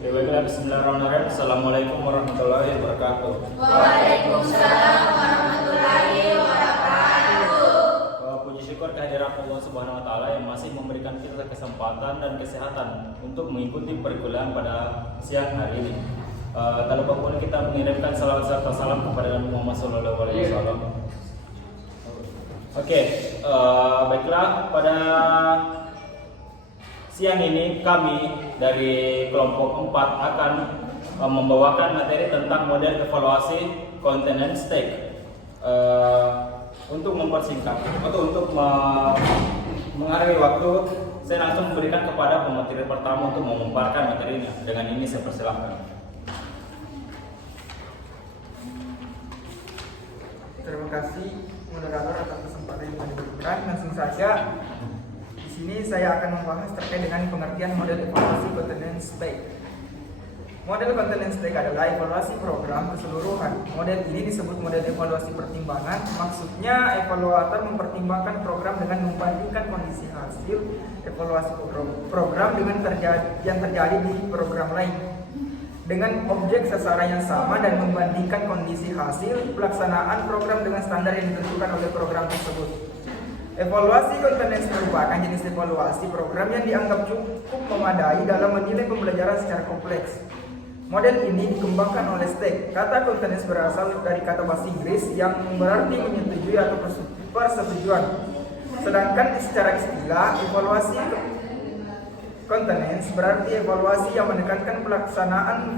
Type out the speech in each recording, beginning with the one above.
Baiklah, bismillahirrahmanirrahim. Assalamualaikum warahmatullahi wabarakatuh. Waalaikumsalam warahmatullahi wabarakatuh. Puji syukur kehadiran Allah Subhanahu wa taala yang masih memberikan kita kesempatan dan kesehatan untuk mengikuti perkuliahan pada siang hari ini. Tak lupa pula kita mengirimkan salawat serta salam kepada Nabi Muhammad SAW. Baiklah, pada siang ini kami dari kelompok 4 akan membawakan materi tentang model evaluasi content and stake. Untuk mempersingkat atau untuk mengakhiri waktu, saya langsung memberikan kepada pemateri pertama untuk memaparkan materinya. Dengan ini saya persilahkan. Terima kasih moderator atas kesempatan yang diberikan. Langsung saja, di sini saya akan membahas terkait dengan pengertian model evaluasi content and stake. Model content and stake adalah evaluasi program keseluruhan. Model ini disebut model evaluasi pertimbangan. Maksudnya, evaluator mempertimbangkan program dengan membandingkan kondisi hasil evaluasi program dengan yang terjadi di program lain, dengan objek sasaran yang sama dan membandingkan kondisi hasil pelaksanaan program dengan standar yang ditentukan oleh program tersebut. Evaluasi content merupakan jenis evaluasi program yang dianggap cukup memadai dalam menilai pembelajaran secara kompleks. Model ini dikembangkan oleh stake. Kata content berasal dari kata bahasa Inggris yang berarti menyetujui atau persetujuan. Sedangkan secara istilah, evaluasi content berarti evaluasi yang menekankan pelaksanaan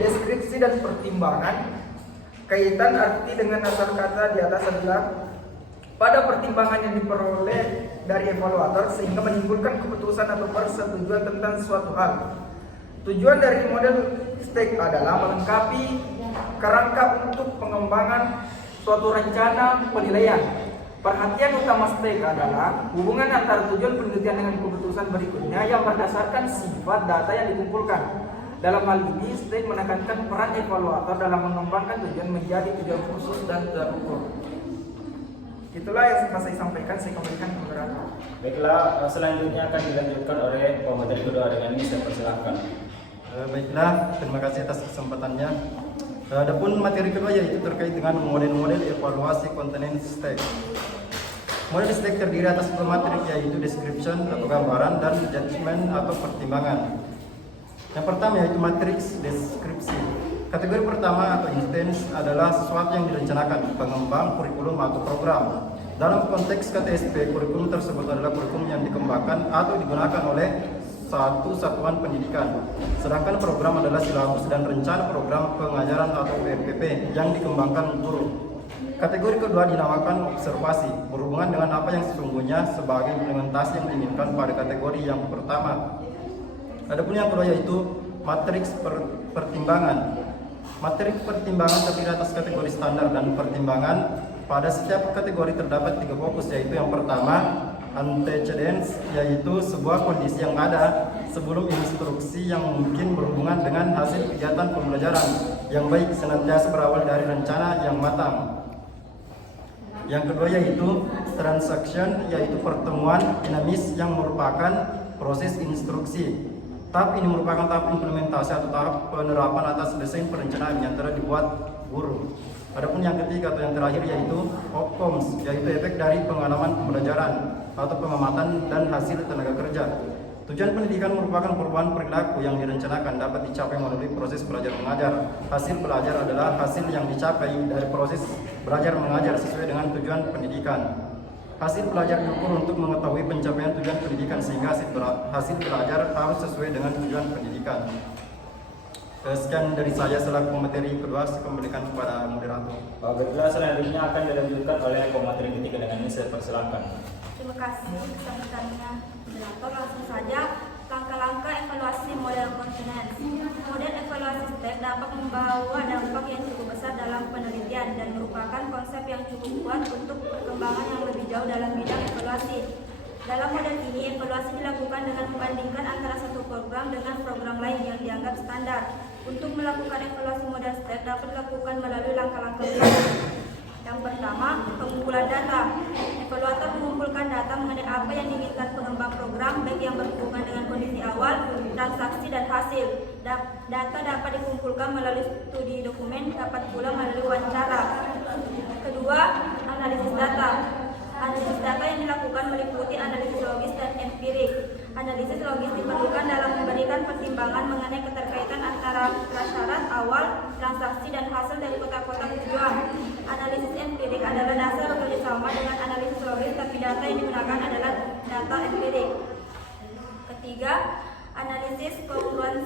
deskripsi dan pertimbangan. Kaitan arti dengan asal kata di atas adalah pada pertimbangan yang diperoleh dari evaluator sehingga menimbulkan keputusan atau persetujuan tentang suatu hal. Tujuan dari model stake adalah melengkapi kerangka untuk pengembangan suatu rencana penilaian. Perhatian utama stake adalah hubungan antara tujuan penelitian dengan keputusan berikutnya yang berdasarkan sifat data yang dikumpulkan. Dalam hal ini, stake menekankan peran evaluator dalam mengembangkan tujuan menjadi tujuan khusus dan terukur. Itulah yang saya sampaikan, saya kembalikan ke moderator. Baiklah, selanjutnya akan dilanjutkan oleh pemateri kedua. Dengan ini saya persilahkan. Baiklah, terima kasih atas kesempatannya. Adapun materi kedua yaitu terkait dengan model-model evaluasi content stake. Model stake terdiri atas dua materi yaitu description atau gambaran dan judgment atau pertimbangan. Yang pertama yaitu matriks deskripsi. Kategori pertama atau instance adalah sesuatu yang direncanakan, pengembang kurikulum atau program. Dalam konteks KTSP, kurikulum tersebut adalah kurikulum yang dikembangkan atau digunakan oleh satu satuan pendidikan. Sedangkan program adalah silabus dan rencana program pengajaran atau PMPP yang dikembangkan guru. Kategori kedua dinamakan observasi, berhubungan dengan apa yang sesungguhnya sebagai implementasi yang diinginkan pada kategori yang pertama. Adapun yang kedua yaitu matriks pertimbangan. Matriks pertimbangan terdiri atas kategori standar dan pertimbangan. Pada setiap kategori terdapat 3 fokus, yaitu yang pertama antecedents, yaitu sebuah kondisi yang ada sebelum instruksi yang mungkin berhubungan dengan hasil kegiatan pembelajaran yang baik senantiasa berawal dari rencana yang matang. Yang kedua yaitu transaction, yaitu pertemuan dinamis yang merupakan proses instruksi. Tahap ini merupakan tahap implementasi atau tahap penerapan atas desain perencanaan yang telah dibuat guru. Adapun yang ketiga atau yang terakhir yaitu outcomes, yaitu efek dari pengalaman pembelajaran atau pengamatan dan hasil tenaga kerja. Tujuan pendidikan merupakan perubahan perilaku yang direncanakan dapat dicapai melalui proses belajar mengajar. Hasil belajar adalah hasil yang dicapai dari proses belajar mengajar sesuai dengan tujuan pendidikan. Hasil belajar diukur untuk mengetahui pencapaian tujuan pendidikan sehingga hasil belajar harus sesuai dengan tujuan pendidikan. Sekian dari saya selaku pemateri kedua, saya kembalikan kepada moderator. Baiklah, selanjutnya akan dilanjutkan oleh pemateri ketiga. Dengan ini saya persilahkan. Terima kasih kesampatannya moderator. Langsung saja, langkah-langkah evaluasi model content. Model evaluasi stake dapat membawa dampak yang cukup besar dalam penelitian dan merupakan konsep yang cukup kuat untuk perkembangan yang lebih jauh dalam bidang evaluasi. Dalam model ini, evaluasi dilakukan dengan membandingkan antara satu program dengan program lain yang dianggap standar. Untuk melakukan evaluasi model stake dapat dilakukan melalui langkah-langkah berikut. Yang pertama, pengumpulan data. Evaluator mengumpulkan data mengenai apa yang diinginkan pengembang program, baik yang berhubungan dengan kondisi awal, transaksi, dan hasil. Data dapat dikumpulkan melalui studi dokumen, dapat pula melalui wawancara. Kedua, analisis data. Analisis data yang dilakukan meliputi analisis logis dan empirik. Analisis logis diperlukan dalam memberikan pertimbangan mengenai keterkaitan antara prasyarat awal, transaksi, dan hasil dari kotak-kotak tujuan. Analisis empirik adalah dasar bekerjasama dengan analisis logis, tapi data yang digunakan adalah data empirik. Ketiga, analisis kontras.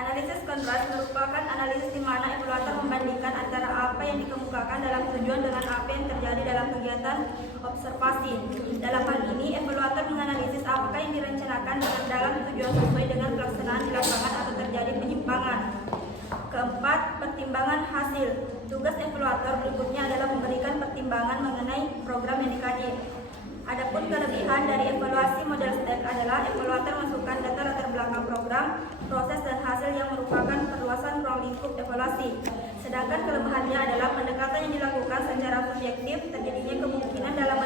Analisis kontras merupakan analisis di mana evaluator membandingkan antara apa yang dikemukakan dalam tujuan dengan apa yang terjadi dalam kegiatan observasi. Dalam hal ini, evaluator menganalisis apakah yang direncanakan dalam tujuan sesuai dengan pelaksanaan di lapangan atau terjadi penyimpangan. Keempat, pertimbangan hasil. Tugas evaluator berikutnya adalah memberikan pertimbangan mengenai program yang dikaji. Adapun kelebihan dari evaluasi model STEC adalah evaluator masukkan data latar belakang program, proses, dan hasil yang merupakan perluasan ruang lingkup evaluasi. Sedangkan kelemahannya adalah pendekatan yang dilakukan secara subjektif, terjadinya kemungkinan dalam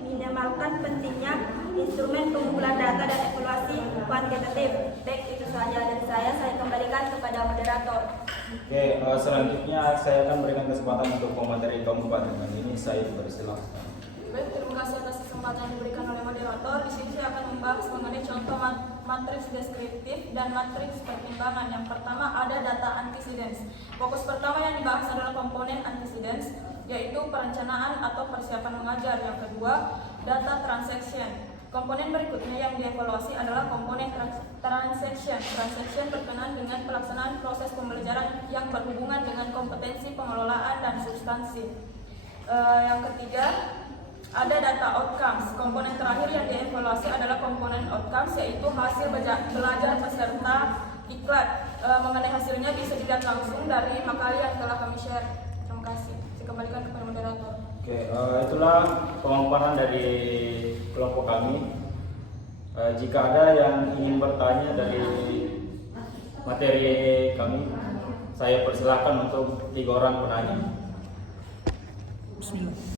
minimalkan pentingnya instrumen pengumpulan data dan evaluasi kuantitatif. Baik, itu saja dari saya kembalikan kepada moderator. Oke, selanjutnya saya akan berikan kesempatan untuk pemateri keempat. Dengan ini saya bersilakan. Baik, terima kasih atas kesempatan yang diberikan oleh moderator. Di sini saya akan membahas mengenai contoh matriks deskriptif dan matriks pertimbangan. Yang pertama ada data antecedents. Fokus pertama yang dibahas adalah komponen antecedents, yaitu perencanaan atau persiapan mengajar. Yang kedua, data transaction. Komponen berikutnya yang dievaluasi adalah komponen transaction. Transaction berkenaan dengan pelaksanaan proses pembelajaran yang berhubungan dengan kompetensi pengelolaan dan substansi. Yang ketiga, ada data outcomes. Komponen terakhir yang dievaluasi adalah komponen outcomes, yaitu hasil belajar peserta diklat. Mengenai hasilnya bisa dilihat langsung dari makalah yang telah kami share. Terima kasih. Saya kembalikan kepada moderator. Oke, itulah pemaparan dari kelompok kami. Jika ada yang ingin bertanya dari materi kami, saya persilakan untuk 3 orang penanya. Bismillah.